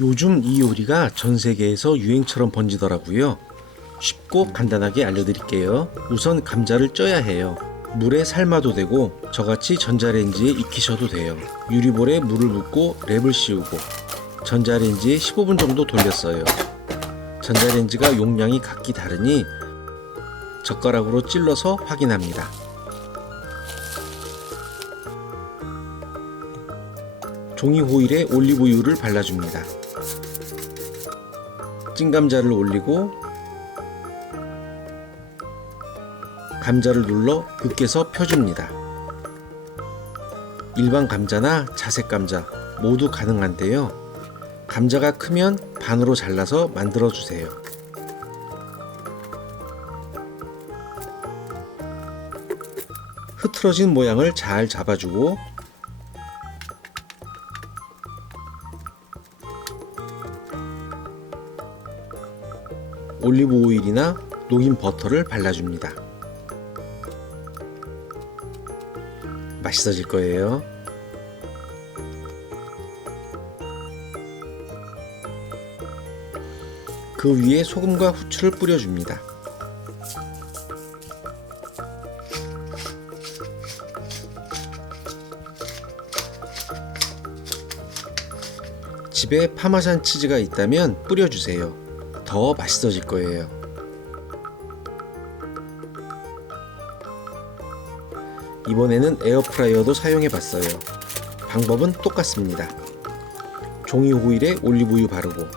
요즘 이 요리가 전 세계에서 유행처럼 번지더라고요. 쉽고 간단하게 알려드릴게요. 우선 감자를 쪄야 해요. 물에 삶아도 되고 저같이 전자레인지에 익히셔도 돼요. 유리볼에 물을 붓고 랩을 씌우고 전자레인지에 15분 정도 돌렸어요. 전자레인지가 용량이 각기 다르니 젓가락으로 찔러서 확인합니다. 종이 호일에 올리브유를 발라줍니다. 찐감자를 올리고 감자를 눌러 으깨서 펴줍니다. 일반 감자나 자색 감자 모두 가능한데요. 감자가 크면 반으로 잘라서 만들어 주세요. 흐트러진 모양을 잘 잡아주고 올리브 오일이나 녹인 버터를 발라줍니다. 맛있어질 거예요. 그 위에 소금과 후추를 뿌려줍니다. 집에 파마산 치즈가 있다면 뿌려주세요. 더 맛있어질 거예요. 이번에는 에어프라이어도 사용해봤어요. 방법은 똑같습니다. 종이 호일에 올리브유 바르고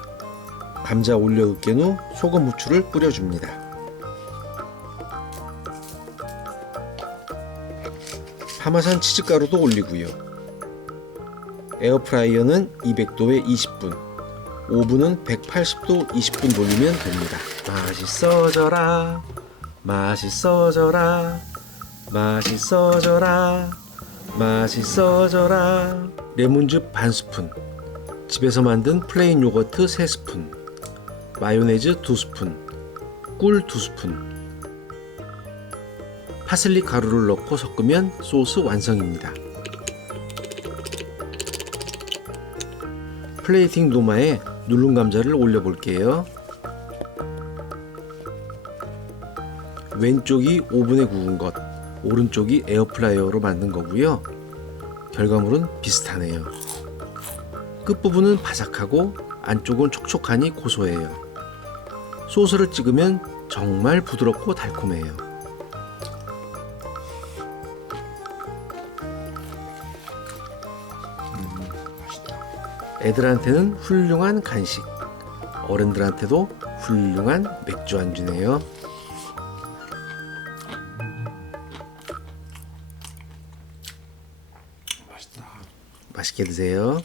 감자 올려 으깬 후 소금 후추를 뿌려줍니다. 파마산 치즈가루도 올리고요. 에어프라이어는 200도에 20분, 오븐은 180도 20분 돌리면 됩니다. 맛있어져라, 맛있어져라, 맛있어져라, 맛있어져라. 레몬즙 반 스푼, 집에서 만든 플레인 요거트 3스푼, 마요네즈 2스푼, 꿀 2스푼, 파슬리 가루를 넣고 섞으면 소스 완성입니다. 플레이팅 도마에 누른 감자를 올려볼게요. 왼쪽이 오븐에 구운 것, 오른쪽이 에어프라이어로 만든 거고요. 결과물은 비슷하네요. 끝부분은 바삭하고 안쪽은 촉촉하니 고소해요. 소스를 찍으면 정말 부드럽고 달콤해요. 애들한테는 훌륭한 간식, 어른들한테도 훌륭한 맥주 안주네요. 맛있다. 맛있게 드세요.